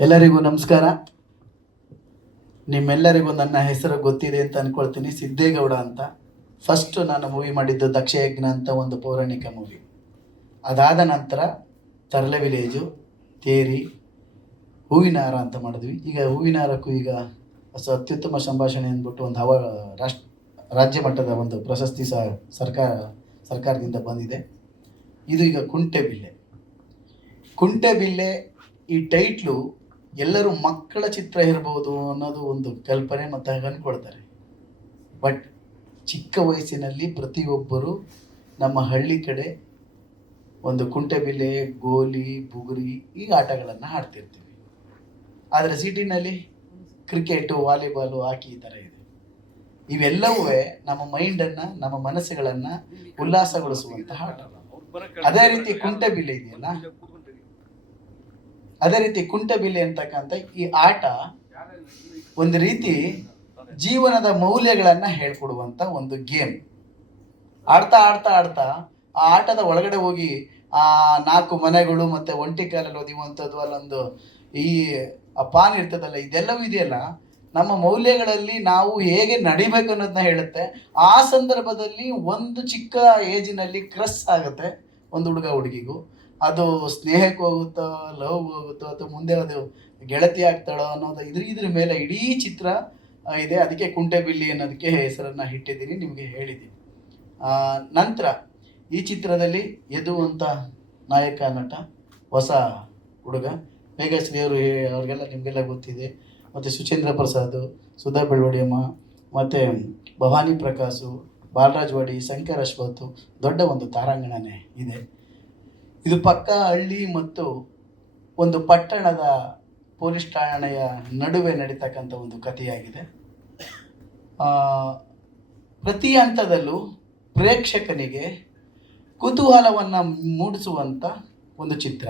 ಎಲ್ಲರಿಗೂ ನಮಸ್ಕಾರ. ನಿಮ್ಮೆಲ್ಲರಿಗೂ ನನ್ನ ಹೆಸರು ಗೊತ್ತಿದೆ ಅಂತ ಅಂದ್ಕೊಳ್ತೀನಿ, ಸಿದ್ದೇಗೌಡ ಅಂತ. ಫಸ್ಟ್ ನಾನು ಮೂವಿ ಮಾಡಿದ್ದು ದಕ್ಷಯಜ್ಞ ಅಂತ ಒಂದು ಪೌರಾಣಿಕ ಮೂವಿ. ಅದಾದ ನಂತರ ತರಲೆ ವಿಲೇಜು, ತೇರಿ, ಹೂವಿನ ಹಾರ ಅಂತ ಮಾಡಿದ್ವಿ. ಈಗ ಹೂವಿನ ಹಾರಕ್ಕೂ ಈಗ ಅತ್ಯುತ್ತಮ ಸಂಭಾಷಣೆ ಅಂದ್ಬಿಟ್ಟು ಒಂದು ರಾಜ್ಯ ಮಟ್ಟದ ಒಂದು ಪ್ರಶಸ್ತಿ ಸಹ ಸರ್ಕಾರದಿಂದ ಬಂದಿದೆ. ಇದು ಈಗ ಕುಂಟೆಬಿಲ್ಲೆ ಈ ಟೈಟ್ಲು ಎಲ್ಲರೂ ಮಕ್ಕಳ ಚಿತ್ರ ಇರ್ಬೋದು ಅನ್ನೋದು ಒಂದು ಕಲ್ಪನೆ ಮತ್ತು ಹಾಗೆ ಅಂದ್ಕೊಳ್ತಾರೆ. ಬಟ್ ಚಿಕ್ಕ ವಯಸ್ಸಿನಲ್ಲಿ ಪ್ರತಿಯೊಬ್ಬರು ನಮ್ಮ ಹಳ್ಳಿ ಕಡೆ ಒಂದು ಕುಂಟೆಬಿಲ್ಲೆ, ಗೋಲಿ, ಬುಗುರಿ ಈ ಆಟಗಳನ್ನು ಆಡ್ತಿರ್ತೀವಿ. ಆದರೆ ಸಿಟಿನಲ್ಲಿ ಕ್ರಿಕೆಟು, ವಾಲಿಬಾಲು, ಹಾಕಿ ಈ ಥರ ಇದೆ. ಇವೆಲ್ಲವೂ ನಮ್ಮ ಮೈಂಡನ್ನು, ನಮ್ಮ ಮನಸ್ಸುಗಳನ್ನು ಉಲ್ಲಾಸಗೊಳಿಸುವಂತಹ ಆಟ. ಅದೇ ರೀತಿ ಕುಂಟೆಬಿಲ್ಲೆ ಇದೆಯಲ್ಲ, ಅದೇ ರೀತಿ ಕುಂಟೆಬಿಲ್ಲೆ ಅಂತಕ್ಕಂಥ ಈ ಆಟ ಒಂದು ರೀತಿ ಜೀವನದ ಮೌಲ್ಯಗಳನ್ನು ಹೇಳ್ಕೊಡುವಂಥ ಒಂದು ಗೇಮ್. ಆಡ್ತಾ ಆಡ್ತಾ ಆಡ್ತಾ ಆ ಆಟದ ಒಳಗಡೆ ಹೋಗಿ ಆ 4 ಮನೆಗಳು ಮತ್ತು ಒಂಟಿ ಕಾಲಲ್ಲಿ ಓದಿಯುವಂಥದ್ದು, ಅಲ್ಲೊಂದು ಈ ಪಾನ್ ಇರ್ತದಲ್ಲ, ಇದೆಲ್ಲವೂ ಇದೆಯಲ್ಲ ನಮ್ಮ ಮೌಲ್ಯಗಳಲ್ಲಿ ನಾವು ಹೇಗೆ ನಡಿಬೇಕು ಅನ್ನೋದನ್ನ ಹೇಳುತ್ತೆ. ಆ ಸಂದರ್ಭದಲ್ಲಿ ಒಂದು ಚಿಕ್ಕ ಏಜಿನಲ್ಲಿ ಕ್ರಸ್ ಆಗುತ್ತೆ ಒಂದು ಹುಡುಗ ಹುಡುಗಿಗೂ. ಅದು ಸ್ನೇಹಕ್ಕೆ ಹೋಗುತ್ತೋ, ಲವ್ ಹೋಗುತ್ತೋ, ಅಥವಾ ಮುಂದೆ ಅದು ಗೆಳತಿ ಆಗ್ತಾಳೋ ಅನ್ನೋದು ಇದ್ರ ಮೇಲೆ ಇಡೀ ಚಿತ್ರ ಇದೆ. ಅದಕ್ಕೆ ಕುಂಟೆಬಿಲ್ಲೆ ಅನ್ನೋದಕ್ಕೆ ಹೆಸರನ್ನು ಇಟ್ಟಿದ್ದೀನಿ, ನಿಮಗೆ ಹೇಳಿದ್ದೀನಿ. ನಂತರ ಈ ಚಿತ್ರದಲ್ಲಿ ಯದು ಅಂತ ನಾಯಕ ನಟ, ಹೊಸ ಹುಡುಗ. ಮೇಘಶ್ರೀ ಅವ್ರಿಗೆಲ್ಲ ನಿಮಗೆಲ್ಲ ಗೊತ್ತಿದೆ. ಮತ್ತು ಸುಚೇಂದ್ರ ಪ್ರಸಾದ್, ಸುಧಾ ಬೆಳವಡಿಯಮ್ಮ, ಮತ್ತು ಭವಾನಿ ಪ್ರಕಾಶು, ಬಾಲರಾಜ್ ವಾಡಿ, ಶಂಕರ್ ಅಶ್ವಥ್, ದೊಡ್ಡ ಒಂದು ತಾರಾಂಗಣನೇ ಇದೆ. ಇದು ಪಕ್ಕ ಹಳ್ಳಿ ಮತ್ತು ಒಂದು ಪಟ್ಟಣದ ಪೊಲೀಸ್ ಠಾಣೆಯ ನಡುವೆ ನಡೀತಕ್ಕಂಥ ಒಂದು ಕಥೆಯಾಗಿದೆ. ಪ್ರತಿ ಹಂತದಲ್ಲೂ ಪ್ರೇಕ್ಷಕನಿಗೆ ಕುತೂಹಲವನ್ನು ಮೂಡಿಸುವಂಥ ಒಂದು ಚಿತ್ರ.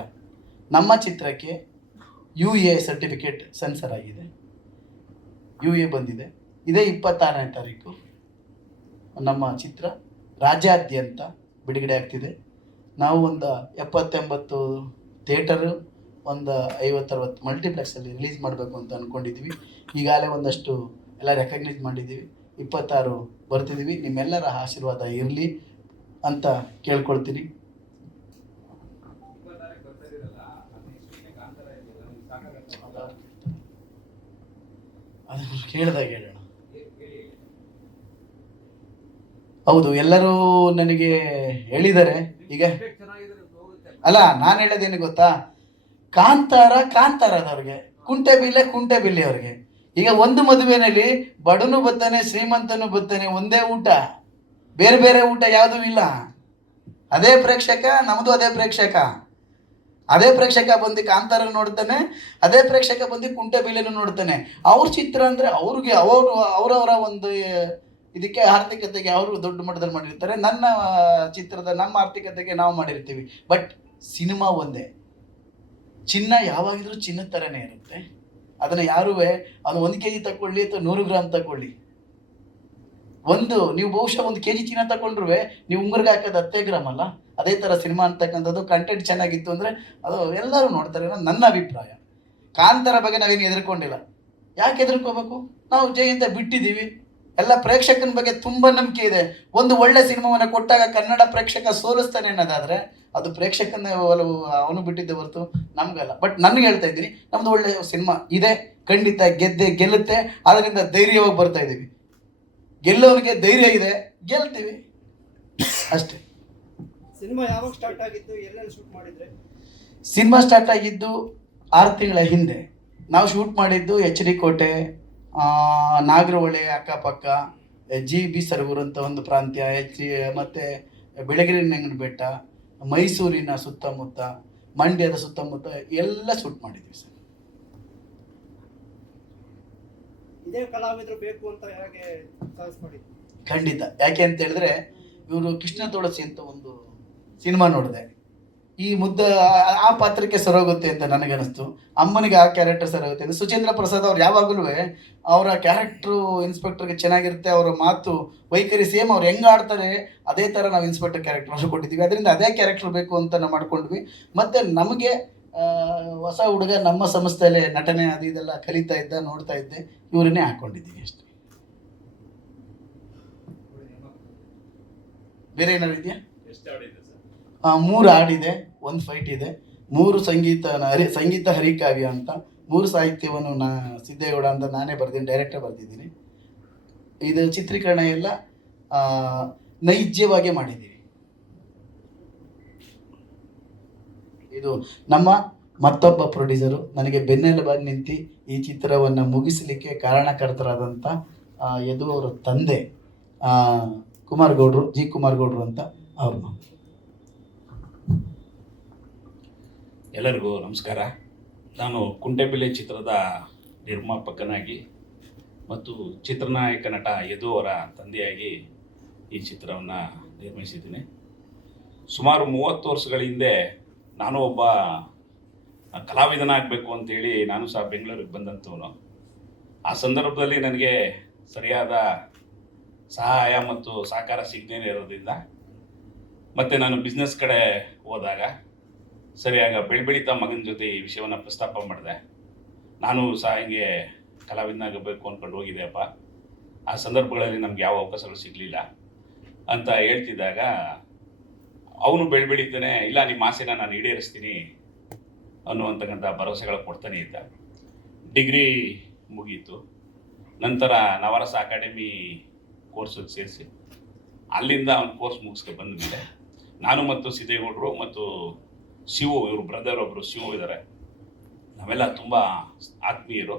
ನಮ್ಮ ಚಿತ್ರಕ್ಕೆ UA ಸರ್ಟಿಫಿಕೇಟ್ ಸೆನ್ಸರ್ ಆಗಿದೆ, UA ಬಂದಿದೆ. ಇದೇ 26ನೇ ತಾರೀಕು ನಮ್ಮ ಚಿತ್ರ ರಾಜ್ಯಾದ್ಯಂತ ಬಿಡುಗಡೆ ಆಗ್ತಿದೆ. ನಾವು ಒಂದು 70-80 ಥಿಯೇಟರು, ಒಂದು 50-60 ಮಲ್ಟಿಪ್ಲೆಕ್ಸಲ್ಲಿ ರಿಲೀಸ್ ಮಾಡಬೇಕು ಅಂತ ಅಂದ್ಕೊಂಡಿದ್ವಿ. ಈಗಾಗಲೇ ಒಂದಷ್ಟು ಎಲ್ಲ ರೆಕಗ್ನೈಸ್ ಮಾಡಿದ್ದೀವಿ. 26 ಬರ್ತಿದ್ದೀವಿ. ನಿಮ್ಮೆಲ್ಲರ ಆಶೀರ್ವಾದ ಇರಲಿ ಅಂತ ಕೇಳ್ಕೊಳ್ತೀನಿ. ಅದು ಕೇಳಿದಾಗ ಹೇಳೋಣ. ಹೌದು, ಎಲ್ಲರೂ ನನಗೆ ಹೇಳಿದ್ದಾರೆ. ಈಗ ಅಲ್ಲ, ನಾನು ಹೇಳೋದೇನು ಗೊತ್ತಾ, ಕಾಂತಾರದವ್ರಿಗೆ, ಕುಂಟೆಬಿಲ್ಲೆ ಅವ್ರಿಗೆ. ಈಗ ಒಂದು ಮದುವೆನಲ್ಲಿ ಬಡನು ಬತ್ತಾನೆ, ಶ್ರೀಮಂತನು ಬತ್ತಾನೆ, ಒಂದೇ ಊಟ, ಬೇರೆ ಬೇರೆ ಊಟ ಯಾವುದೂ ಇಲ್ಲ. ಅದೇ ಪ್ರೇಕ್ಷಕ, ನಮ್ಮದು ಅದೇ ಪ್ರೇಕ್ಷಕ ಬಂದು ಕಾಂತಾರ ನೋಡ್ತಾನೆ, ಅದೇ ಪ್ರೇಕ್ಷಕ ಬಂದು ಕುಂಟೆಬಿಲ್ಲೆನೂ ನೋಡ್ತಾನೆ. ಅವ್ರ ಚಿತ್ರ ಅಂದರೆ ಅವ್ರಿಗೆ ಅವರವರ ಒಂದು ಇದಕ್ಕೆ ಆರ್ಥಿಕತೆಗೆ ಅವರು ದೊಡ್ಡ ಮಟ್ಟದಲ್ಲಿ ಮಾಡಿರ್ತಾರೆ. ನನ್ನ ಚಿತ್ರದ ನಮ್ಮ ಆರ್ಥಿಕತೆಗೆ ನಾವು ಮಾಡಿರ್ತೀವಿ. ಬಟ್ ಸಿನಿಮಾ ಒಂದೇ. ಚಿನ್ನ ಯಾವಾಗಿದ್ರೂ ಚಿನ್ನದ ಥರನೇ ಇರುತ್ತೆ. ಅದನ್ನು ಯಾರೂ ಅದು 1 kg ತಗೊಳ್ಳಿ ಅಥವಾ 100 ಗ್ರಾಮ್ ತಗೊಳ್ಳಿ, ನೀವು ಬಹುಶಃ 1 kg ಚಿನ್ನ ತಗೊಂಡ್ರು ನೀವು ಉಂಗುರ್ಗೆ ಹಾಕೋದು 10 ಗ್ರಾಮ್ ಅಲ್ಲ. ಅದೇ ಥರ ಸಿನಿಮಾ ಅಂತಕ್ಕಂಥದ್ದು ಕಂಟೆಂಟ್ ಚೆನ್ನಾಗಿತ್ತು ಅಂದರೆ ಅದು ಎಲ್ಲರೂ ನೋಡ್ತಾರೆ ಅನ್ನೋದು ನನ್ನ ಅಭಿಪ್ರಾಯ. ಕಾಂತಾರ ಬಗ್ಗೆ ನಾವೇನು ಹೆದರ್ಕೊಂಡಿಲ್ಲ. ಯಾಕೆ ಹೆದರ್ಕೋಬೇಕು? ನಾವು ಜಯಿಂದ ಬಿಟ್ಟಿದ್ದೀವಿ. ಎಲ್ಲ ಪ್ರೇಕ್ಷಕನ ಬಗ್ಗೆ ತುಂಬ ನಂಬಿಕೆ ಇದೆ. ಒಂದು ಒಳ್ಳೆ ಸಿನಿಮಾವನ್ನು ಕೊಟ್ಟಾಗ ಕನ್ನಡ ಪ್ರೇಕ್ಷಕ ಸೋಲಿಸ್ತಾನೆ ಅನ್ನೋದಾದರೆ ಅದು ಪ್ರೇಕ್ಷಕನ ಅವನು ಬಿಟ್ಟಿದ್ದೆ ಹೊರತು ನಮಗಲ್ಲ. ಬಟ್ ನನಗೆ ಹೇಳ್ತಾ ಇದ್ದೀನಿ, ನಮ್ಮದು ಒಳ್ಳೆ ಸಿನಿಮಾ ಇದೆ, ಖಂಡಿತ ಗೆಲ್ಲುತ್ತೆ. ಅದರಿಂದ ಧೈರ್ಯವಾಗಿ ಬರ್ತಾ ಇದ್ದೀವಿ. ಗೆಲ್ಲೋನಿಗೆ ಧೈರ್ಯ ಇದೆ, ಗೆಲ್ತೀವಿ ಅಷ್ಟೇ. ಸಿನಿಮಾ ಯಾವಾಗ ಸ್ಟಾರ್ಟ್ ಆಗಿದ್ದು, ಎಲ್ಲೆಲ್ಲಿ ಶೂಟ್ ಮಾಡಿದ್ರೆ? ಸಿನಿಮಾ ಸ್ಟಾರ್ಟ್ ಆಗಿದ್ದು 6 ತಿಂಗಳ ಹಿಂದೆ. ನಾವು ಶೂಟ್ ಮಾಡಿದ್ದು HD ಕೋಟೆ, ನಾಗರಹೊಳೆ ಅಕ್ಕಪಕ್ಕ, GB ಸರಗೂರು ಅಂತ ಒಂದು ಪ್ರಾಂತ್ಯ, ಮತ್ತು ಬೆಳಗಿರಿನ ಬೆಟ್ಟ, ಮೈಸೂರಿನ ಸುತ್ತಮುತ್ತ, ಮಂಡ್ಯದ ಸುತ್ತಮುತ್ತ ಎಲ್ಲ ಶೂಟ್ ಮಾಡಿದ್ವಿ ಸರ್. ಇದೇ ಕಲಾವಿದರು ಬೇಕು ಅಂತ ಹೇಗೆ ಚಾಯ್ಸ್ ಮಾಡಿದ್ವಿ? ಖಂಡಿತ. ಯಾಕೆ ಅಂತ ಹೇಳಿದ್ರೆ, ಇವರು ಕೃಷ್ಣ ತುಳಸಿ ಅಂತ ಒಂದು ಸಿನಿಮಾ ನೋಡಿದೆ. ಈ ಆ ಪಾತ್ರಕ್ಕೆ ಸರೋಗುತ್ತೆ ಅಂತ ನನಗನ್ನಿಸ್ತು. ಅಮ್ಮನಿಗೆ ಆ ಕ್ಯಾರೆಕ್ಟರ್ ಸರೋಗುತ್ತೆ ಅಂತ. ಸುಚೇಂದ್ರ ಪ್ರಸಾದ್ ಅವ್ರು ಯಾವಾಗಲೂ ಅವರ ಕ್ಯಾರೆಕ್ಟ್ರು ಇನ್ಸ್ಪೆಕ್ಟರ್ಗೆ ಚೆನ್ನಾಗಿರುತ್ತೆ. ಅವರ ಮಾತು ವೈಖರಿ ಸೇಮ್, ಅವ್ರು ಹೆಂಗೆ ಆಡ್ತಾರೆ ಅದೇ ಥರ ನಾವು ಇನ್ಸ್ಪೆಕ್ಟರ್ ಕ್ಯಾರೆಕ್ಟರ್ ಕೊಟ್ಟಿದ್ದೀವಿ. ಅದರಿಂದ ಅದೇ ಕ್ಯಾರೆಕ್ಟರ್ ಬೇಕು ಅಂತ ನಾವು ಮಾಡ್ಕೊಂಡ್ವಿ. ಮತ್ತು ನಮಗೆ ಹೊಸ ಹುಡುಗ ನಮ್ಮ ಸಂಸ್ಥೆಯಲ್ಲೇ ನಟನೆ ಅದು ಇದೆಲ್ಲ ಕಲಿತಾ ಇದ್ದ, ನೋಡ್ತಾ ಇದ್ದೆ, ಇವ್ರನ್ನೇ ಹಾಕೊಂಡಿದ್ದೀವಿ ಅಷ್ಟೇ. ಬೇರೆ ಏನಾದ್ರು ಇದೆಯಾ? 3 ಹಾಡಿದೆ, 1 ಫೈಟ್ ಇದೆ, 3 ಸಂಗೀತ ಹರಿಕಾವ್ಯ ಅಂತ, 3 ಸಾಹಿತ್ಯವನ್ನು ಸಿದ್ದೇಗೌಡ ಅಂತ ನಾನೇ ಬರ್ತೀನಿ, ಡೈರೆಕ್ಟರ್ ಬರ್ತಿದ್ದೀನಿ. ಇದು ಚಿತ್ರೀಕರಣ ಎಲ್ಲ ನೈಜವಾಗಿ ಮಾಡಿದ್ದೀವಿ. ಇದು ನಮ್ಮ ಮತ್ತೊಬ್ಬ ಪ್ರೊಡ್ಯೂಸರು ನನಗೆ ಬೆನ್ನೆಲುಬಾಗಿ ನಿಂತು ಈ ಚಿತ್ರವನ್ನು ಮುಗಿಸಲಿಕ್ಕೆ ಕಾರಣಕರ್ತರಾದಂಥ ಯದು ಅವರ ತಂದೆ ಕುಮಾರಗೌಡರು, ಜಿ ಕುಮಾರಗೌಡರು ಅಂತ ಅವ್ರನ್ನ. ಎಲ್ಲರಿಗೂ ನಮಸ್ಕಾರ. ನಾನು ಕುಂಟೆಬಿಲ್ಲೆ ಚಿತ್ರದ ನಿರ್ಮಾಪಕನಾಗಿ ಮತ್ತು ಚಿತ್ರನಾಯಕ ನಟ ಯದು ಅವರ ತಂದೆಯಾಗಿ ಈ ಚಿತ್ರವನ್ನು ನಿರ್ಮಿಸಿದ್ದೀನಿ. ಸುಮಾರು 30 ವರ್ಷಗಳ ಹಿಂದೆ ನಾನು ಒಬ್ಬ ಕಲಾವಿದನಾಗಬೇಕು ಅಂತೇಳಿ ನಾನು ಸಹ ಬೆಂಗಳೂರಿಗೆ ಬಂದಂಥವನು. ಆ ಸಂದರ್ಭದಲ್ಲಿ ನನಗೆ ಸರಿಯಾದ ಸಹಾಯ ಮತ್ತು ಸಹಕಾರ ಸಿಗದೇ ಇರೋದ್ರಿಂದ ಮತ್ತು ನಾನು ಬಿಸ್ನೆಸ್ ಕಡೆ ಹೋದಾಗ ಸರಿಯಾಗಿ ಬೆಳೀತಾ ಮಗನ ಜೊತೆ ಈ ವಿಷಯವನ್ನು ಪ್ರಸ್ತಾಪ ಮಾಡಿದೆ. ನಾನು ಸಹ ಹಿಂಗೆ ಕಲಾವಿದನಾಗಬೇಕು ಅಂದ್ಕೊಂಡು ಹೋಗಿದ್ದೆಪ್ಪ. ಆ ಸಂದರ್ಭಗಳಲ್ಲಿ ನಮ್ಗೆ ಯಾವ ಅವಕಾಶಗಳು ಸಿಗಲಿಲ್ಲ ಅಂತ ಹೇಳ್ತಿದ್ದಾಗ ಅವನು ಬೆಳೀತಾನೆ, ಇಲ್ಲ ನಿಮ್ಮ ಆಸೆನ ನಾನು ಈಡೇರಿಸ್ತೀನಿ ಅನ್ನುವಂತಕ್ಕಂಥ ಭರವಸೆಗಳು ಕೊಡ್ತಾನೆ ಇದ್ದ. ಡಿಗ್ರಿ ಮುಗೀತು. ನಂತರ ನವರಸ ಅಕಾಡೆಮಿ ಕೋರ್ಸಿಗೆ ಸೇರಿಸಿ ಅಲ್ಲಿಂದ ಅವ್ನು ಕೋರ್ಸ್ ಮುಗಿಸ್ಕೊಂಡು ಬಂದ ಮೇಲೆ ನಾನು ಮತ್ತು ಸಿದ್ದೇಗೌಡರು ಮತ್ತು ಶಿವು, ಇವರು ಬ್ರದರ್ ಒಬ್ಬರು ಶಿವು ಇದ್ದಾರೆ, ನಾವೆಲ್ಲ ತುಂಬ ಆತ್ಮೀಯರು.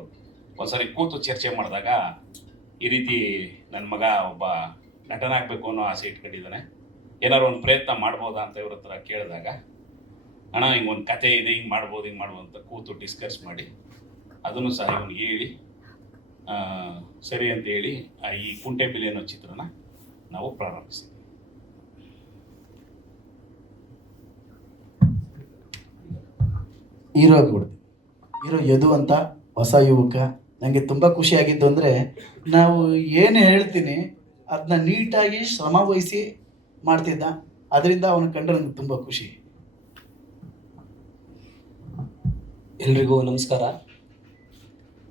ಒಂದ್ಸರಿ ಕೂತು ಚರ್ಚೆ ಮಾಡಿದಾಗ ಈ ರೀತಿ ನನ್ನ ಮಗ ಒಬ್ಬ ನಟನಾಗಬೇಕು ಅನ್ನೋ ಆಸೆ ಇಟ್ಕೊಂಡಿದ್ದಾನೆ, ಏನಾದ್ರು ಒಂದು ಪ್ರಯತ್ನ ಮಾಡ್ಬೋದಾ ಅಂತ ಇವ್ರ ಹತ್ರ ಕೇಳಿದಾಗ, ಅಣ್ಣ ಹಿಂಗೊಂದು ಕತೆ ಇದೆ, ಹಿಂಗೆ ಮಾಡ್ಬೋದು ಅಂತ ಕೂತು ಡಿಸ್ಕಸ್ ಮಾಡಿ ಅದನ್ನು ಸಹ ಇವನಿಗೆ ಹೇಳಿ ಸರಿ ಅಂತ ಹೇಳಿ ಈ ಕುಂಟೆಬಿಲ್ಲೆ ಅನ್ನೋ ಚಿತ್ರನ ನಾವು ಪ್ರಾರಂಭಿಸಿದ್ವಿ. ಹೀರೋ ಯದು ಅಂತ ಹೊಸ ಯುವಕ. ನನಗೆ ತುಂಬ ಖುಷಿಯಾಗಿದ್ದು ಅಂದರೆ, ನಾವು ಏನು ಹೇಳ್ತೀನಿ ಅದನ್ನ ನೀಟಾಗಿ ಶ್ರಮ ವಹಿಸಿ ಮಾಡ್ತಿದ್ದ. ಅದರಿಂದ ಅವನು ಕಂಡ್ರೆ ನನಗೆ ತುಂಬ ಖುಷಿ. ಎಲ್ರಿಗೂ ನಮಸ್ಕಾರ.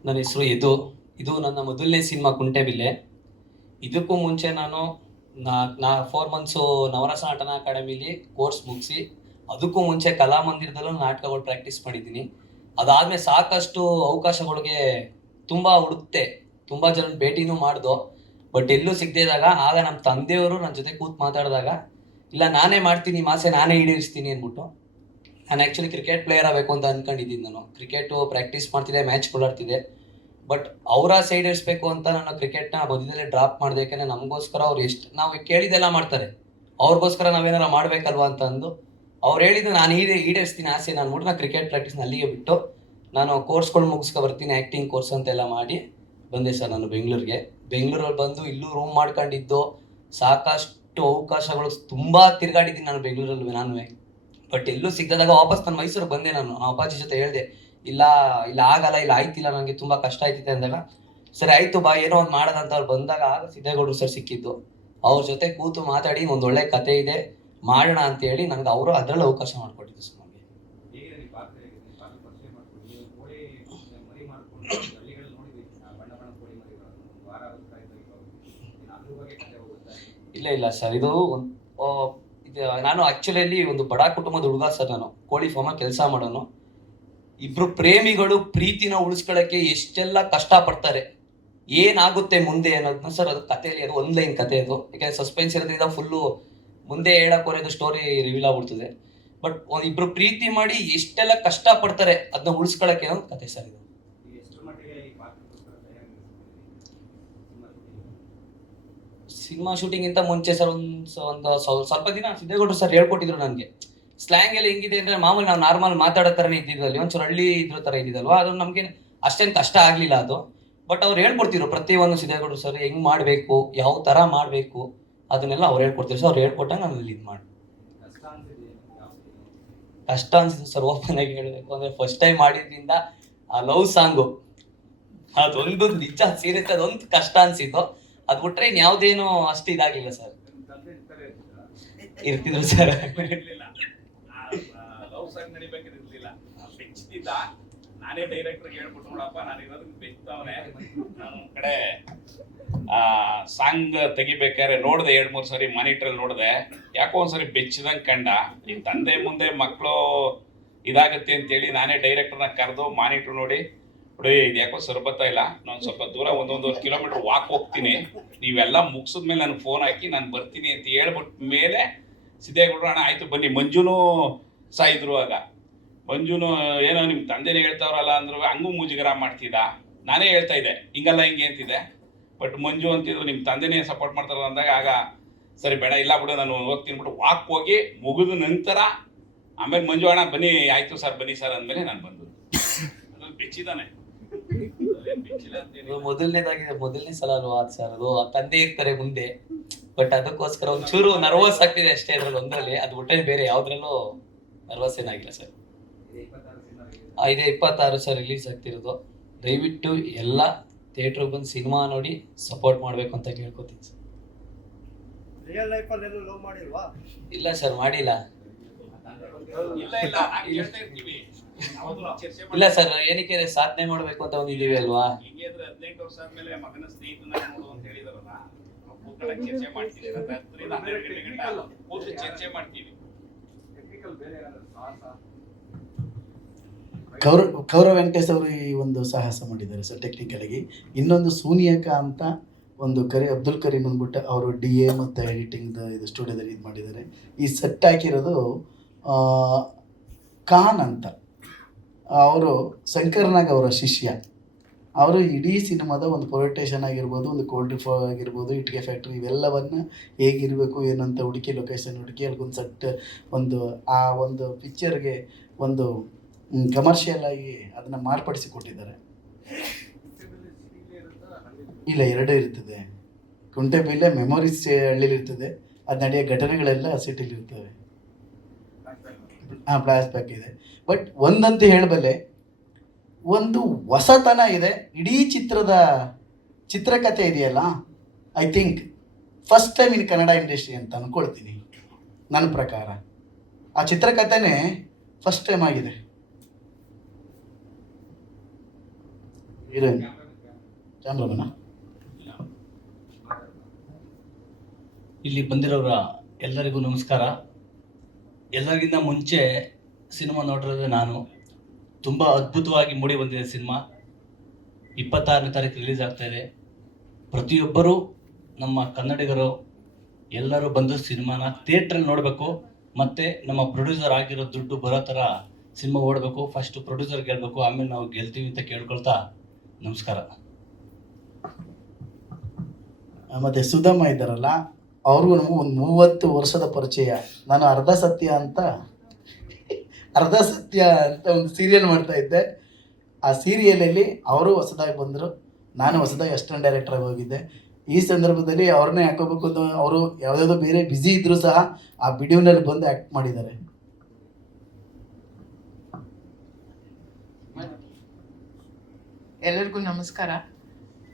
ನನ್ನ ಹೆಸರು ಯದು. ಇದು ನನ್ನ ಮೊದಲನೇ ಸಿನಿಮಾ ಕುಂಟೆಬಿಲ್ಲೆ. ಇದಕ್ಕೂ ಮುಂಚೆ ನಾನು 4 ಮಂತ್ಸು ನವರಸ ನಟನ ಅಕಾಡೆಮಿಲಿ ಕೋರ್ಸ್ ಮುಗಿಸಿ, ಅದಕ್ಕೂ ಮುಂಚೆ ಕಲಾಮಂದಿರದಲ್ಲೂ ನಾಟಕಗಳು ಪ್ರಾಕ್ಟೀಸ್ ಮಾಡಿದ್ದೀನಿ. ಅದಾದಮೇಲೆ ಸಾಕಷ್ಟು ಅವಕಾಶಗಳಿಗೆ ತುಂಬ ಹುಡುಕ್ತೆ, ತುಂಬ ಜನ ಭೇಟಿನೂ ಮಾಡ್ದೋ, ಬಟ್ ಎಲ್ಲೂ ಸಿಗದೇ ಇದ್ದಾಗ ಆಗ ನಮ್ಮ ತಂದೆಯವರು ನನ್ನ ಜೊತೆ ಕೂತು ಮಾತಾಡಿದಾಗ, ಇಲ್ಲ ನಾನೇ ಮಾಡ್ತೀನಿ, ಮಾಸೆ ನಾನೇ ಈಡೇರಿಸ್ತೀನಿ ಅಂದ್ಬಿಟ್ಟು, ನಾನು ಆ್ಯಕ್ಚುಲಿ ಕ್ರಿಕೆಟ್ ಪ್ಲೇಯರ್ ಆಗಬೇಕು ಅಂತ ಅಂದ್ಕೊಂಡಿದ್ದೀನಿ. ನಾನು ಕ್ರಿಕೆಟು ಪ್ರಾಕ್ಟೀಸ್ ಮಾಡ್ತಿದ್ದೆ, ಮ್ಯಾಚ್ಗಳು ಆಡ್ತಿದ್ದೆ. ಬಟ್ ಅವರ ಸೈಡ್ ಇರಿಸ್ಬೇಕು ಅಂತ ನಾನು ಕ್ರಿಕೆಟ್ನ ಮಧ್ಯದಲ್ಲೇ ಡ್ರಾಪ್ ಮಾಡಿದೆ. ಯಾಕೆಂದರೆ ನಮಗೋಸ್ಕರ ಅವ್ರು ಎಷ್ಟು ನಾವು ಕೇಳಿದೆಲ್ಲ ಮಾಡ್ತಾರೆ, ಅವ್ರಿಗೋಸ್ಕರ ನಾವೇನಾರ ಮಾಡಬೇಕಲ್ವ ಅಂತ ಅಂದು ಅವ್ರು ಹೇಳಿದ್ದು ನಾನು ಈಡೇರಿಸ್ತೀನಿ ಆಸೆ ನಾನು ನಾನು ಕ್ರಿಕೆಟ್ ಪ್ರಾಕ್ಟೀಸ್ನ ಅಲ್ಲಿಗೆ ಬಿಟ್ಟು ನಾನು ಕೋರ್ಸ್ಗಳು ಮುಗಿಸ್ಕೊ ಬರ್ತೀನಿ, ಆ್ಯಕ್ಟಿಂಗ್ ಕೋರ್ಸ್ ಅಂತೆಲ್ಲ ಮಾಡಿ ಬಂದೆ ಸರ್ ನಾನು ಬೆಂಗಳೂರಿಗೆ. ಬೆಂಗಳೂರಲ್ಲಿ ಬಂದು ಇಲ್ಲೂ ರೂಮ್ ಮಾಡ್ಕೊಂಡಿದ್ದು, ಸಾಕಷ್ಟು ಅವಕಾಶಗಳು ತುಂಬ ತಿರುಗಾಡಿದ್ದೀನಿ ನಾನು ಬೆಂಗಳೂರಲ್ಲಿ ನಾನು. ಬಟ್ ಎಲ್ಲೂ ಸಿಗದಾಗ ವಾಪಸ್ ನಾನು ಮೈಸೂರಿಗೆ ಬಂದೆ. ನಾನು ಅಪ್ಪಾಜಿ ಜೊತೆ ಹೇಳಿದೆ, ಇಲ್ಲ ಆಗಲ್ಲ, ಇಲ್ಲ ಆಯ್ತಿಲ್ಲ, ನನಗೆ ತುಂಬ ಕಷ್ಟ ಆಯ್ತಿದೆ ಅಂದಾಗ, ಸರಿ ಆಯಿತು ಬಾ ಏನೋ ಒಂದು ಮಾಡೋದಂತ ಅವ್ರು ಬಂದಾಗ ಆಗ ಸಿದ್ದೇಗೌಡರು ಸರ್ ಸಿಕ್ಕಿದ್ದು. ಅವ್ರ ಜೊತೆ ಕೂತು ಮಾತಾಡಿ ಒಂದು ಒಳ್ಳೆ ಕತೆ ಇದೆ ಮಾಡೋಣ ಅಂತೇಳಿ ನನಗೆ ಅವರು ಅದರಲ್ಲಿ ಅವಕಾಶ ಮಾಡಿಕೊಟ್ಟಿದ್ದು ಸರ್ ನಮಗೆ. ಇಲ್ಲ ಸರ್, ಇದು ನಾನು ಆಕ್ಚುಲಿ ಒಂದು ಬಡ ಕುಟುಂಬದ ಹುಡುಗ ಸರ್. ನಾನು ಕೋಳಿ ಫಾರ್ಮಲ್ಲಿ ಕೆಲಸ ಮಾಡೋನು. ಇಬ್ರು ಪ್ರೇಮಿಗಳು ಪ್ರೀತಿನ ಉಳಿಸ್ಕೊಳ್ಳೋಕ್ಕೆ ಎಷ್ಟೆಲ್ಲ ಕಷ್ಟಪಡ್ತಾರೆ, ಏನಾಗುತ್ತೆ ಮುಂದೆ ಅನ್ನೋದನ್ನ ಸರ್ ಅದು ಕಥೆಯಲ್ಲಿ, ಅದು 1 ಲೈನ್ ಕತೆ ಅದು. ಯಾಕೆಂದರೆ ಸಸ್ಪೆನ್ಸ್ ಇರೋದ್ರಿಂದ ಫುಲ್ಲು ಮುಂದೆ ಹೇಳಕ್ಕೆ ಹೊರೆದು ಸ್ಟೋರಿ ರಿವೀಲ್ ಆಗ್ಬಿಡ್ತದೆ. ಬಟ್ ಇಬ್ರು ಪ್ರೀತಿ ಮಾಡಿ ಎಷ್ಟೆಲ್ಲ ಕಷ್ಟಪಡ್ತಾರೆ ಅದನ್ನ ಉಳಿಸ್ಕೊಳ್ಳೋಕೆ ಅನ್ನೋದು ಕತೆ ಸರ್ ಇದು. ಸಿನಿಮಾ ಶೂಟಿಂಗಿಂತ ಮುಂಚೆ ಸರ್ ಒಂದು ಸ್ವಲ್ಪ ದಿನ ಸಿದ್ದೇಗೌಡರು ಸರ್ ಹೇಳ್ಕೊಟ್ಟಿದ್ರು ನನಗೆ. ಸ್ಲ್ಯಾಂಗ್ ಎಲ್ಲ ಹೆಂಗಿದೆ ಅಂದರೆ ಮಾಮೂಲಿ ನಾವು ನಾರ್ಮಲ್ ಮಾತಾಡೋ ಥರನೇ ಇದ್ದಿದ್ದಲ್ಲಿ, ಒಂಚೂರು ಹಳ್ಳಿ ಇದ್ರ ಥರ ಇದ್ದಿದ್ದಲ್ವ, ಅದು ನಮಗೆ ಅಷ್ಟೇನು ಕಷ್ಟ ಆಗಲಿಲ್ಲ ಅದು. ಬಟ್ ಅವ್ರು ಹೇಳ್ಕೊಡ್ತಿದ್ರು ಪ್ರತಿಯೊಂದು ಸಿದ್ದೇಗೌಡರು ಸರ್ ಹೆಂಗೆ ಮಾಡಬೇಕು, ಯಾವ ಥರ ಮಾಡಬೇಕು ಅದನ್ನೆಲ್ಲ ಅವ್ರು ಹೇಳ್ಕೊಡ್ತಿದ್ರು ಸರ್. ಅವ್ರು ಹೇಳ್ಕೊಟ್ಟಾಗ ನಾನು ಇಲ್ಲಿ ಇದು ಮಾಡಿ ಕಷ್ಟ ಅನ್ಸಿದ್ದು ಸರ್. ಓಪನ್ ಆಗಿ ಹೇಳಬೇಕು ಅಂದರೆ ಫಸ್ಟ್ ಟೈಮ್ ಮಾಡಿದ್ರಿಂದ ಆ ಲವ್ ಸಾಂಗು ಅದೊಂದು ನಿಜ ಸೀರಿಯಸ್, ಅದೊಂದು ಕಷ್ಟ ಅನ್ಸಿದ್ದು. ಅದು ಬಿಟ್ರೆ ಇನ್ಯಾವುದೇನು ಅಷ್ಟು ಇದಾಗಲಿಲ್ಲ ಸರ್. ಇರ್ತಿದ್ರು ಸರ್. ಬೆಚ್ತಿದ್ದ. ನಾನೇ ಡೈರೆಕ್ಟರ್ಗೆ ಹೇಳ್ಬಿಟ್ಟು ನೋಡಪ್ಪ ನಾನು ಇರೋದಕ್ಕೆ ಬೆಚ್ತವನೆ, ನಾನು ಕಡೆ ಸಾಂಗ್ ತೆಗಿಬೇಕಾದ್ರೆ ನೋಡಿದೆ 2-3 ಸರಿ ಮಾನಿಟ್ರಲ್ಲಿ ನೋಡಿದೆ, ಯಾಕೋ ಒಂದ್ಸರಿ ಬೆಚ್ಚದಂಗೆ ಕಂಡ. ಈ ತಂದೆ ಮುಂದೆ ಮಕ್ಕಳು ಇದಾಗತ್ತೆ ಅಂತೇಳಿ ನಾನೇ ಡೈರೆಕ್ಟರ್ನ ಕರೆದು ಮಾನಿಟ್ರ್ ನೋಡಿ, ನೋಡಿ ಇದು ಯಾಕೋ ಸರ್ಬತ್ತಾ ಇಲ್ಲ, ನಾನು ಸ್ವಲ್ಪ ದೂರ 1-1.5 ಕಿಲೋಮೀಟರ್ ವಾಕ್ ಹೋಗ್ತೀನಿ, ನೀವೆಲ್ಲ ಮುಗಿಸಿದ್ಮೇಲೆ ನನಗೆ ಫೋನ್ ಹಾಕಿ ನಾನು ಬರ್ತೀನಿ ಅಂತ ಹೇಳ್ಬಿಟ್ಟು ಮೇಲೆ ಸಿದ್ದೇಗೌಡರು ಅಣ್ಣ ಆಯ್ತು ಬನ್ನಿ. ಮಂಜುನೂ ಸಾಯಿದ್ರು ಆಗ. ಮಂಜುನು ಏನೋ ನಿಮ್ಮ ತಂದೆನೇ ಹೇಳ್ತಾವ್ರಲ್ಲ ಅಂದ್ರು ಹಂಗೂ ಮುಜುಗರ ಮಾಡ್ತಿದ್ದ. ನಾನೇ ಹೇಳ್ತಾ ಇದ್ದೆ ಹಿಂಗಲ್ಲ ಹಿಂಗೆ ಅಂತಿದ್ದೆ, ಬಟ್ ಮಂಜು ಅಂತಿದ್ರು ನಿಮ್ಮ ತಂದೆನೇ ಸಪೋರ್ಟ್ ಮಾಡ್ತಾರಲ್ಲ ಅಂದಾಗ ಆಗ ಸರಿ ಬೇಡ ಇಲ್ಲ ಬಿಡು ನಾನು ಹೋಗ್ತೀನಿ ಬಿಟ್ಟು ವಾಕ್ ಹೋಗಿ ಮುಗಿದ ನಂತರ ಆಮೇಲೆ ಮಂಜು ಅಣ್ಣ ಬನ್ನಿ ಆಯ್ತು ಸರ್ ಬನ್ನಿ ಸರ್ ಅಂದಮೇಲೆ ನಾನು ಬಂದು ಅದ್ರಲ್ಲಿ ಬೆಚ್ಚಿದ್ದಾನೆ. ಮೊದಲನೇ ಸಲ ಅಲ್ವಾ ಸರ್ ಅದು, ತಂದೆ ಇರ್ತಾರೆ ಮುಂದೆ, ಬಟ್ ಅದಕ್ಕೋಸ್ಕರ ಒಂಚೂರು ನರ್ವಸ್ ಆಗ್ತಿದೆ ಅಷ್ಟೇ. ಅದ್ರಲ್ಲಿ ಒಂದ್ರಲ್ಲಿ ಅದು ಬಿಟ್ಟರೆ ಬೇರೆ ಯಾವ್ದ್ರಲ್ಲೂ ನರ್ವಸ್ ಏನಾಗಿಲ್ಲ ಸರ್. ಇದೇ 26 ಸರ್ ರಿಲೀಸ್ ಆಗ್ತಿರೋದು. ದಯವಿಟ್ಟು ಎಲ್ಲ ಥಿಯೇಟ್ರಿಗೆ ಬಂದು ಸಿನಿಮಾ ನೋಡಿ ಸಪೋರ್ಟ್ ಮಾಡಬೇಕು ಅಂತ ಕೇಳ್ಕೊತೀನಿ ಸರ್. ರಿಯಲ್ ಲೈಫಲ್ಲಿ ಎಲ್ಲೂ ಲವ್ ಮಾಡಿಲ್ವಾ? ಇಲ್ಲ ಸರ್, ಮಾಡಿಲ್ಲ. ಇಲ್ಲ ಸರ್, ಏನಕ್ಕೆ ಸಾಧನೆ ಮಾಡಬೇಕು ಅಂತ ಒಂದಿದೀವಿ ಅಲ್ವಾ. ಹಿಂಗೆ 18 ವರ್ಷ ಆದ್ಮೇಲೆ ಮಗನ ಸ್ನೇಹಿತನ ನೋಡು ಅಂತ ಹೇಳಿದಾರಲ್ಲ, ಚರ್ಚೆ ಮಾಡ್ತೀವಿ, 10ರಿಂದ 12 ಗಂಟೆ ಕೂತು ಚರ್ಚೆ ಮಾಡ್ತೀವಿ. ಕೌರವ್ ವೆಂಕಟೇಶ್ ಅವರು ಈ ಒಂದು ಸಾಹಸ ಮಾಡಿದ್ದಾರೆ ಸರ್ ಟೆಕ್ನಿಕಲ್ ಆಗಿ. ಇನ್ನೊಂದು ಸೂನಿಯಕ ಅಂತ ಒಂದು ಅಬ್ದುಲ್ ಕರೀಮ್ ಅಂದ್ಬಿಟ್ಟು ಅವರು DA ಮತ್ತು ಎಡಿಟಿಂಗ್ ಇದು ಸ್ಟುಡಿಯೋದಲ್ಲಿ ಇದು ಮಾಡಿದ್ದಾರೆ. ಈ ಸೆಟ್ ಹಾಕಿರೋದು ಖಾನ್ ಅಂತ, ಅವರು ಶಂಕರ್ನಾಗ್ ಅವರ ಶಿಷ್ಯ. ಅವರು ಇಡೀ ಸಿನಿಮಾದ ಒಂದು ಪೊಲಿಟೇಷನ್ ಆಗಿರ್ಬೋದು, ಒಂದು ಕೋಲ್ಡ್ ಆಗಿರ್ಬೋದು, ಇಟ್ಟಿಗೆ ಫ್ಯಾಕ್ಟ್ರಿ ಇವೆಲ್ಲವನ್ನು ಹೇಗಿರಬೇಕು ಏನು ಅಂತ ಹುಡುಕಿ, ಲೊಕೇಶನ್ ಹುಡುಕಿ ಅಲ್ಲಿಗೊಂದು ಸೆಟ್ ಒಂದು ಆ ಒಂದು ಪಿಕ್ಚರ್ಗೆ ಒಂದು ಕಮರ್ಷಿಯಲ್ ಆಗಿ ಅದನ್ನು ಮಾರ್ಪಡಿಸಿ ಕೊಟ್ಟಿದ್ದಾರೆ. ಇಲ್ಲ, ಎರಡೂ ಇರ್ತದೆ. ಕುಂಟೆಬಿಲ್ಲೆ ಮೆಮೊರೀಸ್ ಹಳ್ಳಿಲಿರ್ತದೆ, ಅದು ನಡೆಯೋ ಘಟನೆಗಳೆಲ್ಲ ಸಿಟಿಲಿರ್ತವೆ. ಫ್ಲಾಶ್ ಬ್ಯಾಕ್ ಇದೆ. ಬಟ್ ಒಂದಂತೂ ಹೇಳಬಲ್ಲೆ, ಒಂದು ಹೊಸತನ ಇದೆ ಇಡೀ ಚಿತ್ರಕಥೆ ಇದೆಯಲ್ಲ. I think first time in Kannada industry ಅಂತ ಅಂದ್ಕೊಳ್ತೀನಿ ನನ್ನ ಪ್ರಕಾರ. ಆ ಚಿತ್ರಕಥೆನೇ ಫಸ್ಟ್ ಟೈಮ್ ಆಗಿದೆ. ಹೀರೋಯಿನ್ ಕ್ಯಾಮ್ರಾಮನ ಇಲ್ಲಿ ಬಂದಿರೋರ ಎಲ್ಲರಿಗೂ ನಮಸ್ಕಾರ. ಎಲ್ಲರಿಗಿಂತ ಮುಂಚೆ ಸಿನಿಮಾ ನೋಡಿರೋದು ನಾನು. ತುಂಬ ಅದ್ಭುತವಾಗಿ ಮೂಡಿ ಬಂದಿದೆ ಸಿನಿಮಾ. 26ನೇ ತಾರೀಕು ರಿಲೀಸ್ ಆಗ್ತಾ ಇದೆ. ಪ್ರತಿಯೊಬ್ಬರೂ ನಮ್ಮ ಕನ್ನಡಿಗರು ಎಲ್ಲರೂ ಬಂದು ಸಿನಿಮಾನ ಥಿಯೇಟ್ರಲ್ಲಿ ನೋಡಬೇಕು. ಮತ್ತು ನಮ್ಮ ಪ್ರೊಡ್ಯೂಸರ್ ಆಗಿರೋ ದುಡ್ಡು ಬರೋ ಥರ ಸಿನಿಮಾ ಓಡಬೇಕು. ಫಸ್ಟು ಪ್ರೊಡ್ಯೂಸರ್ ಗೆಲ್ಲಬೇಕು, ಆಮೇಲೆ ನಾವು ಗೆಲ್ತೀವಿ ಅಂತ ಕೇಳ್ಕೊಳ್ತಾ ನಮಸ್ಕಾರ. ಮತ್ತು ಸುಧಮ್ಮ ಇದ್ದಾರಲ್ಲ, ಅವ್ರಿಗೂ ನಮಗೂ ಒಂದು 30 ವರ್ಷದ ಪರಿಚಯ. ನಾನು ಅರ್ಧ ಸತ್ಯ ಅಂತ ಒಂದು ಸೀರಿಯಲ್ ಮಾಡ್ತಾ ಇದ್ದೆ. ಆ ಸೀರಿಯಲಲ್ಲಿ ಅವರು ಹೊಸದಾಗಿ ಬಂದರು, ನಾನು ಹೊಸದಾಗಿ ಅಸಿಸ್ಟೆಂಟ್ ಡೈರೆಕ್ಟರಾಗಿ ಹೋಗಿದ್ದೆ. ಈ ಸಂದರ್ಭದಲ್ಲಿ ಅವ್ರನ್ನೇ ಹಾಕೋಬೇಕು ಅಂತ ಅವರು ಯಾವುದಾದ್ರು ಬೇರೆ ಬ್ಯುಸಿ ಇದ್ದರೂ ಸಹ ಆ ಬಿಡುವಿನಲ್ಲಿ ಬಂದು ಆ್ಯಕ್ಟ್ ಮಾಡಿದ್ದಾರೆ. ಎಲ್ಲರಿಗೂ ನಮಸ್ಕಾರ.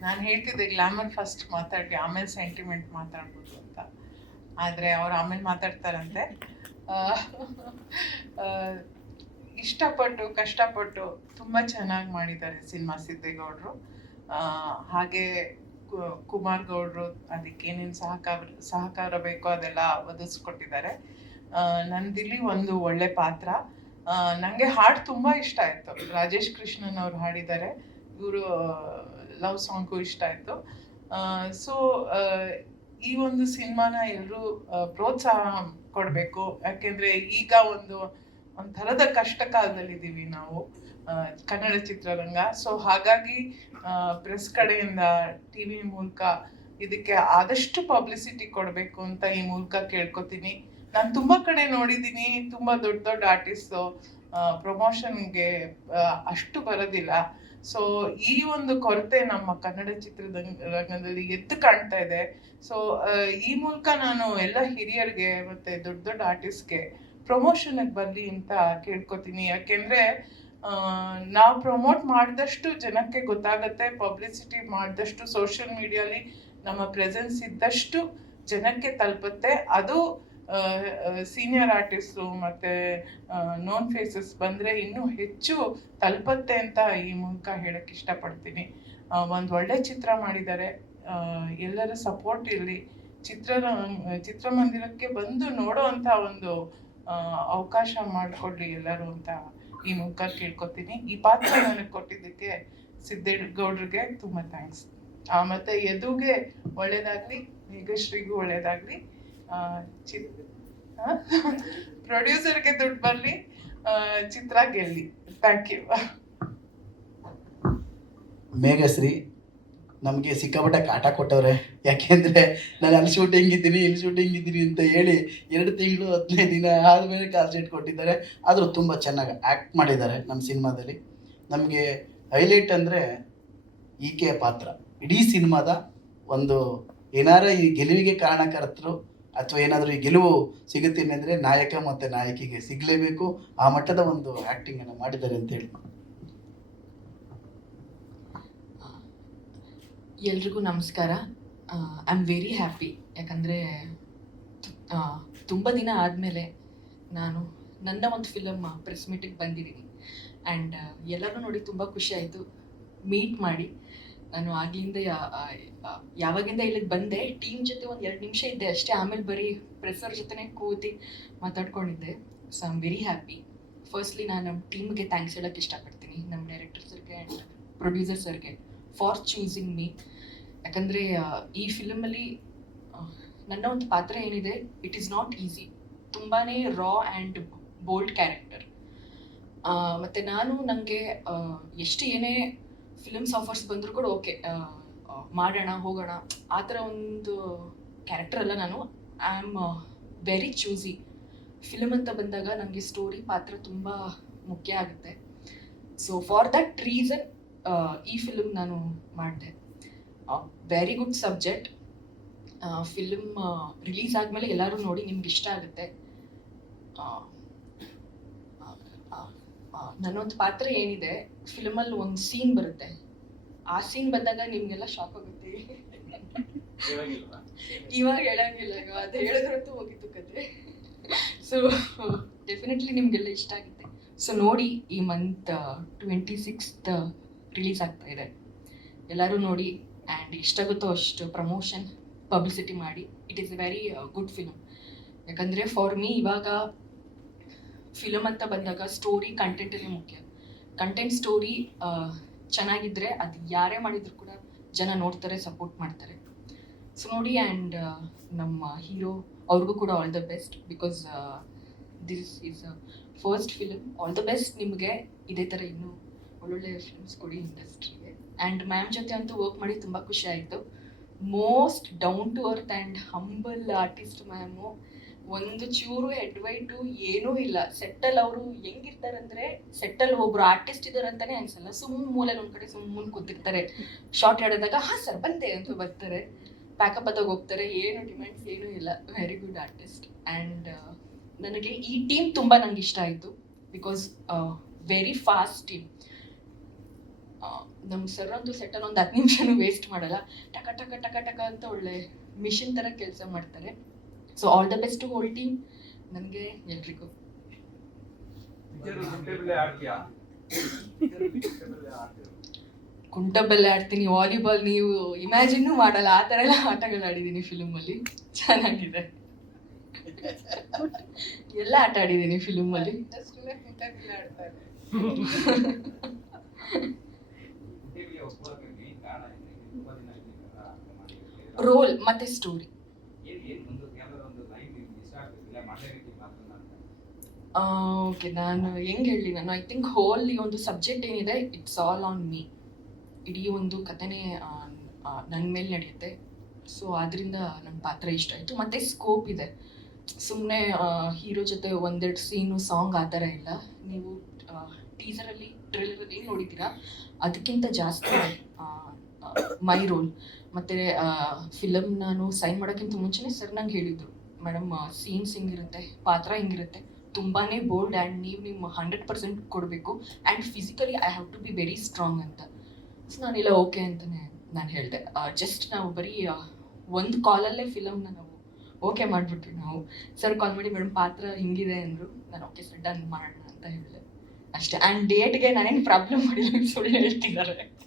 ನಾನು ಹೇಳ್ತಿದ್ದೆ ಗ್ಲಾಮರ್ ಫಸ್ಟ್ ಮಾತಾಡಿ ಆಮೇಲೆ ಸೆಂಟಿಮೆಂಟ್ ಮಾತಾಡ್ಬೋದು ಅಂತ, ಆದರೆ ಅವ್ರು ಆಮೇಲೆ ಮಾತಾಡ್ತಾರಂತೆ. ಇಷ್ಟಪಟ್ಟು ಕಷ್ಟಪಟ್ಟು ತುಂಬ ಚೆನ್ನಾಗಿ ಮಾಡಿದ್ದಾರೆ ಸಿನಿಮಾ ಸಿದ್ದೇಗೌಡರು. ಹಾಗೆ ಕುಮಾರ್ ಗೌಡರು ಅದಕ್ಕೇನೇನು ಸಹಕಾರ ಬೇಕೋ ಅದೆಲ್ಲ ಒದಗಿಸ್ಕೊಟ್ಟಿದ್ದಾರೆ. ನಂದಿಲ್ಲಿ ಒಂದು ಒಳ್ಳೆ ಪಾತ್ರ. ನನಗೆ ಹಾಡು ತುಂಬ ಇಷ್ಟ ಆಯಿತು. ರಾಜೇಶ್ ಕೃಷ್ಣನ್ ಅವ್ರು ಹಾಡಿದ್ದಾರೆ, ಇವರು ಲವ್ ಸಾಂಗು ಇಷ್ಟ ಆಯಿತು. ಸೊ ಈ ಒಂದು ಸಿನಿಮಾನ ಎಲ್ಲರೂ ಪ್ರೋತ್ಸಾಹ ಕೊಡಬೇಕು. ಯಾಕೆಂದರೆ ಈಗ ಒಂಥರದ ಕಷ್ಟ ಕಾಲದಲ್ಲಿದ್ದೀವಿ ನಾವು ಕನ್ನಡ ಚಿತ್ರರಂಗ. ಸೊ ಹಾಗಾಗಿ ಪ್ರೆಸ್ ಕಡೆಯಿಂದ TV ಮೂಲಕ ಇದಕ್ಕೆ ಆದಷ್ಟು ಪಬ್ಲಿಸಿಟಿ ಕೊಡಬೇಕು ಅಂತ ಈ ಮೂಲಕ ಕೇಳ್ಕೊತೀನಿ. ನಾನು ತುಂಬ ಕಡೆ ನೋಡಿದ್ದೀನಿ, ತುಂಬ ದೊಡ್ಡ ದೊಡ್ಡ ಆರ್ಟಿಸ್ಟು ಪ್ರಮೋಷನ್ಗೆ ಅಷ್ಟು ಬರೋದಿಲ್ಲ. ಸೊ ಈ ಒಂದು ಕೊರತೆ ನಮ್ಮ ಕನ್ನಡ ಚಿತ್ರರಂಗದಲ್ಲಿ ಎದ್ದು ಕಾಣ್ತಾ ಇದೆ. ಸೊ ಈ ಮೂಲಕ ನಾನು ಎಲ್ಲ ಹಿರಿಯರಿಗೆ ಮತ್ತು ದೊಡ್ಡ ದೊಡ್ಡ ಆರ್ಟಿಸ್ಟ್ಗೆ ಪ್ರಮೋಷನ್ಗೆ ಬರಲಿ ಅಂತ ಕೇಳ್ಕೊತೀನಿ. ಯಾಕೆಂದರೆ ನಾವು ಪ್ರಮೋಟ್ ಮಾಡಿದಷ್ಟು ಜನಕ್ಕೆ ಗೊತ್ತಾಗುತ್ತೆ, ಪಬ್ಲಿಸಿಟಿ ಮಾಡಿದಷ್ಟು ಸೋಷಿಯಲ್ ಮೀಡಿಯಾಲಿ ನಮ್ಮ ಪ್ರೆಸೆನ್ಸ್ ಇದ್ದಷ್ಟು ಜನಕ್ಕೆ ತಲುಪುತ್ತೆ. ಅದು ಸೀನಿಯರ್ ಆರ್ಟಿಸ್ಟು ಮತ್ತು ನೋನ್ ಫೇಸಸ್ ಬಂದರೆ ಇನ್ನೂ ಹೆಚ್ಚು ತಲುಪತ್ತೆ ಅಂತ ಈ ಮೂಲಕ ಹೇಳಕ್ಕೆ ಇಷ್ಟಪಡ್ತೀನಿ. ಒಂದು ಒಳ್ಳೆ ಚಿತ್ರ ಮಾಡಿದ್ದಾರೆ. ಎಲ್ಲರ ಸಪೋರ್ಟ್ ಇರಲಿ. ಚಿತ್ರಮಂದಿರಕ್ಕೆ ಬಂದು ನೋಡೋ ಅಂಥ ಒಂದು ಅವಕಾಶ ಮಾಡಿಕೊಡ್ಲಿ ಎಲ್ಲರೂ ಅಂತ ಈ ಮೂಲಕ ಕೇಳ್ಕೊತೀನಿ. ಈ ಪಾತ್ರ ನನಗೆ ಕೊಟ್ಟಿದ್ದಕ್ಕೆ ಸಿದ್ದೇಗೌಡ್ರಿಗೆ ತುಂಬ ಥ್ಯಾಂಕ್ಸ್. ಮತ್ತು ಯದುಗೆ ಒಳ್ಳೇದಾಗಲಿ, ಮೇಘಶ್ರೀಗೂ ಒಳ್ಳೇದಾಗಲಿ, ಪ್ರೊಡ್ಯೂಸರ್ಗೆ ದುಡ್ಡು ಬರಲಿ, ಚಿತ್ರ ಗೆಲ್ಲಿ. Thank you. ಮೇಘಶ್ರೀ ನಮಗೆ ಸಿಕ್ಕಾಪಟ್ಟೆ ಕಾಟ ಕೊಟ್ಟವ್ರೆ. ಯಾಕೆಂದರೆ ನಾನು ಅಲ್ಲಿ ಶೂಟಿಂಗ್ ಇದ್ದೀನಿ ಇಲ್ಲಿ ಶೂಟಿಂಗ್ ಇದ್ದೀನಿ ಅಂತ ಹೇಳಿ 2 ತಿಂಗಳು 15 ದಿನ ಆದಮೇಲೆ ಕಾಲ್ ಶೀಟ್ ಕೊಟ್ಟಿದ್ದಾರೆ. ಆದರೂ ತುಂಬ ಚೆನ್ನಾಗಿ ಆ್ಯಕ್ಟ್ ಮಾಡಿದ್ದಾರೆ ನಮ್ಮ ಸಿನಿಮಾದಲ್ಲಿ. ನಮಗೆ ಹೈಲೈಟ್ ಅಂದರೆ ಈಕೆಯ ಪಾತ್ರ ಇಡೀ ಸಿನಿಮಾದ ಒಂದು ಏನಾರ ಈ ಗೆಲುವಿಗೆ ಕಾರಣಕರ್ತರು ಅಥವಾ ಏನಾದರೂ ಈ ಗೆಲುವು ಸಿಗುತ್ತೇನೆ ಅಂದರೆ ನಾಯಕ ಮತ್ತು ನಾಯಕಿಗೆ ಸಿಗಲೇಬೇಕು. ಆ ಮಟ್ಟದ ಒಂದು ಆ್ಯಕ್ಟಿಂಗನ್ನು ಮಾಡಿದ್ದಾರೆ ಅಂತೇಳಿ. ಎಲ್ರಿಗೂ ನಮಸ್ಕಾರ. I am very happy. ಯಾಕಂದರೆ ತುಂಬ ದಿನ ಆದಮೇಲೆ ನಾನು ನನ್ನ ಒಂದು ಫಿಲಮ್ ಪ್ರೆಸ್ ಮೀಟಿಗೆ ಬಂದಿದ್ದೀನಿ. ಆ್ಯಂಡ್ ಎಲ್ಲರೂ ನೋಡಿ ತುಂಬ ಖುಷಿ ಆಯಿತು ಮೀಟ್ ಮಾಡಿ. ನಾನು ಆಗ್ಲಿಂದ ಯಾವಾಗಿಂದ ಇಲ್ಲಿಗೆ ಬಂದೆ, ಟೀಮ್ ಜೊತೆ ಒಂದು 2 ನಿಮಿಷ ಇದ್ದೆ ಅಷ್ಟೇ. ಆಮೇಲೆ ಬರೀ ಪ್ರೆಸ್ಸರ್ ಜೊತೆ ಕೂತಿ ಮಾತಾಡ್ಕೊಂಡಿದ್ದೆ. So I am very happy. Firstly ನಾನು ನಮ್ಮ ಟೀಮ್ಗೆ ಥ್ಯಾಂಕ್ಸ್ ಹೇಳೋಕ್ಕೆ ಇಷ್ಟಪಡ್ತೀನಿ, ನಮ್ಮ ಡೈರೆಕ್ಟರ್ ಸರ್ಗೆ ಆ್ಯಂಡ್ ಪ್ರೊಡ್ಯೂಸರ್ ಸರ್ಗೆ ಫಾರ್ ಚೂಸಿಂಗ್ ಮೀ. ಯಾಕಂದರೆ ಈ ಫಿಲಮಲ್ಲಿ ನನ್ನ ಒಂದು ಪಾತ್ರ ಏನಿದೆ, ಇಟ್ ಈಸ್ ನಾಟ್ ಈಸಿ. ತುಂಬಾ ರಾ ಆ್ಯಂಡ್ ಬೋಲ್ಡ್ ಕ್ಯಾರೆಕ್ಟರ್. ಮತ್ತು ನಾನು ನನಗೆ ಎಷ್ಟು ಏನೇ ಫಿಲ್ಮ್ಸ್ ಆಫರ್ಸ್ ಬಂದರೂ ಕೂಡ ಓಕೆ ಮಾಡೋಣ ಹೋಗೋಣ ಆ ಥರ ಒಂದು ಕ್ಯಾರೆಕ್ಟರ್ ಅಲ್ಲ ನಾನು. I am very choosy. Film ಅಂತ ಬಂದಾಗ ನನಗೆ ಸ್ಟೋರಿ ಪಾತ್ರ ತುಂಬ ಮುಖ್ಯ ಆಗುತ್ತೆ. ಸೊ ಫಾರ್ ದಟ್ ರೀಸನ್ ಈ ಫಿಲಮ್ ನಾನು ಮಾಡಿದೆ. Very good subject. Film release ಆದಮೇಲೆ ಎಲ್ಲರೂ ನೋಡಿ ನಿಮ್ಗೆ ಇಷ್ಟ ಆಗುತ್ತೆ. ನನ್ನೊಂದು ಪಾತ್ರ ಏನಿದೆ, ಫಿಲಮಲ್ಲಿ ಒಂದು ಸೀನ್ ಬರುತ್ತೆ. ಆ ಸೀನ್ ಬಂದಾಗ ನಿಮಗೆಲ್ಲ ಶಾಕ್ ಆಗುತ್ತೆ. ಇವಾಗ ಹೇಳಂಗಿಲ್ಲ, ಅದು ಹೇಳಿದ್ರಂತೂ ಹೋಗಿತ್ತು ಕತೆ. ಸೊ ಡೆಫಿನೆಟ್ಲಿ ನಿಮಗೆಲ್ಲ ಇಷ್ಟ ಆಗುತ್ತೆ. ಸೊ ನೋಡಿ, ಈ ಮಂತ್ 26th ರಿಲೀಸ್ ಆಗ್ತಾ ಇದೆ. ಎಲ್ಲರೂ ನೋಡಿ ಆ್ಯಂಡ್ ಎಷ್ಟಾಗುತ್ತೋ ಅಷ್ಟು ಪ್ರಮೋಷನ್ ಪಬ್ಲಿಸಿಟಿ ಮಾಡಿ. It is A very good film. ಯಾಕಂದರೆ ಫಾರ್ ಮೀ ಇವಾಗ ಫಿಲಮ್ ಅಂತ ಬಂದಾಗ ಸ್ಟೋರಿ ಕಂಟೆಂಟಲ್ಲೇ ಮುಖ್ಯ. ಕಂಟೆಂಟ್ ಸ್ಟೋರಿ ಚೆನ್ನಾಗಿದ್ದರೆ ಅದು ಯಾರೇ ಮಾಡಿದ್ರು ಕೂಡ ಜನ ನೋಡ್ತಾರೆ, ಸಪೋರ್ಟ್ ಮಾಡ್ತಾರೆ. ಸೊ ನೋಡಿ, ಆ್ಯಂಡ್ ನಮ್ಮ ಹೀರೋ ಅವ್ರಿಗೂ ಕೂಡ all the best. Because this is a first film. All the best ನಿಮಗೆ. ಇದೇ ಥರ ಇನ್ನೂ ಒಳ್ಳೊಳ್ಳೆ ಫಿಲ್ಮ್ಸ್ ಕೊಡಿ ಇಂಡಸ್ಟ್ರಿಗೆ. ಆ್ಯಂಡ್ ಮ್ಯಾಮ್ ಜೊತೆ ಅಂತೂ ವರ್ಕ್ ಮಾಡಿ ತುಂಬ ಖುಷಿ ಆಯಿತು. Most down to earth and humble artist ma'am. ಒಂದು ಚೂರು ಹೆಡ್ ವೈಟು ಏನೂ ಇಲ್ಲ. ಸೆಟ್ಟಲ್ಲಿ ಅವರು ಹೆಂಗಿರ್ತಾರಂದರೆ, ಸೆಟ್ಟಲ್ಲಿ ಒಬ್ರು ಆರ್ಟಿಸ್ಟ್ ಇದ್ದಾರೆ ಅಂತಲೇ ಅನ್ಸಲ್ಲ. ಮೂಲೆಯಲ್ಲಿ ಒಂದು ಕಡೆ ಸುಮ್ಮನೆ ಕೂತಿರ್ತಾರೆ. ಶಾರ್ಟ್ ಹೇಳಿದಾಗ ಹಾಂ ಸರ್ ಬಂದೆ ಅಂತ ಬರ್ತಾರೆ, ಪ್ಯಾಕಪ್ ಆದಾಗ ಹೋಗ್ತಾರೆ. ಏನು ಡಿಮ್ಯಾಂಡ್ಸ್ ಏನೂ ಇಲ್ಲ. Very good artist. ಆ್ಯಂಡ್ ನನಗೆ ಈ ಟೀಮ್ ತುಂಬ ನಂಗೆ ಇಷ್ಟ ಆಯಿತು. Because very fast team. ನಮ್ಮ ಸರ್ ಅಂತೂ ಸೆಟ್ಟಲ್ಲಿ ಒಂದು 10 ನಿಮಿಷನೂ ವೇಸ್ಟ್ ಮಾಡಲ್ಲ. ಟಕ ಟಕ ಟಕ ಟಕ ಅಂತ ಒಳ್ಳೆ ಮಿಷನ್ ಥರ ಕೆಲಸ ಮಾಡ್ತಾರೆ. So all the best to whole team. ನನಗೆ ಎಲ್ರಿಗೂ ಕುಂಟಬೆಲ್ಲೆ ಆಡ್ತೀನಿ, ವಾಲಿಬಾಲ್ ನೀವು ಇಮ್ಯಾಜಿನ್ನೂ ಮಾಡಲ್ಲ ಆ ಥರ ಎಲ್ಲ ಆಟಗಳು ಆಡಿದ್ದೀನಿ ಫಿಲಮಲ್ಲಿ. ಚೆನ್ನಾಗಿದೆ. ಎಲ್ಲ ಆಟ ಆಡಿದ್ದೀನಿ ಫಿಲಮಲ್ಲಿ. ರೋಲ್ ಮತ್ತೆ ಸ್ಟೋರಿ. ಓಕೆ, ನಾನು ಹೆಂಗೆ ಹೇಳಿ, ನಾನು ಐ ಥಿಂಕ್ ಹೋಲ್ ಈ ಒಂದು ಸಬ್ಜೆಕ್ಟ್ ಏನಿದೆ, ಇಟ್ಸ್ ಆಲ್ ಆನ್ ಮೀ. ಇಡೀ ಒಂದು ಕಥೆನೇ ನನ್ನ ಮೇಲೆ ನಡೆಯುತ್ತೆ. ಸೊ ಆದ್ದರಿಂದ ನನ್ನ ಪಾತ್ರ ಇಷ್ಟ ಆಯಿತು. ಮತ್ತು ಸ್ಕೋಪ್ ಇದೆ. ಸುಮ್ಮನೆ ಹೀರೋ ಜೊತೆ 1-2 ಸೀನು, ಸಾಂಗ್ ಆ ಥರ ಇಲ್ಲ. ನೀವು ಟೀಸರಲ್ಲಿ, ಟ್ರೇಲರಲ್ಲಿ ಏನು ನೋಡಿದ್ದೀರಾ ಅದಕ್ಕಿಂತ ಜಾಸ್ತಿ ಮೈ ರೋಲ್. ಮತ್ತು ಫಿಲಮ್ ನಾನು ಸೈನ್ ಮಾಡೋಕ್ಕಿಂತ ಮುಂಚೆನೇ ಸರ್ ನಂಗೆ ಹೇಳಿದರು, ಮೇಡಮ್ ಸೀನ್ಸ್ ಹಿಂಗಿರುತ್ತೆ, ಪಾತ್ರ ಹಿಂಗಿರುತ್ತೆ, ತುಂಬಾ ಬೋಲ್ಡ್ ಆ್ಯಂಡ್ ನೀವು ನಿಮ್ಮ 100% ಕೊಡಬೇಕು. And physically I have to be very strong ಅಂತ. ಸೊ ನಾನೆಲ್ಲ ಓಕೆ ಅಂತಲೇ ನಾನು ಹೇಳಿದೆ. ಜಸ್ಟ್ ನಾವು ಬರೀ ಒಂದು ಕಾಲಲ್ಲೇ ಫಿಲಮ್ನ ನಾವು ಓಕೆ ಮಾಡಿಬಿಟ್ವಿ ನಾವು. ಸರ್ ಕಾಲ್ ಮಾಡಿ ಮೇಡಮ್ ಪಾತ್ರ ಹಿಂಗಿದೆ ಅಂದರು. ನಾನು ಓಕೆ ಸರ್ ಡನ್ ಮಾಡೋಣ ಅಂತ ಹೇಳಿದೆ ಅಷ್ಟೇ. ಆ್ಯಂಡ್ ಡೇಟ್ಗೆ ನಾನೇನು ಪ್ರಾಬ್ಲಮ್ ಮಾಡಿಲ್ಲ, ಸುಳ್ಳು ಹೇಳ್ತಿದ್ದಾರೆ.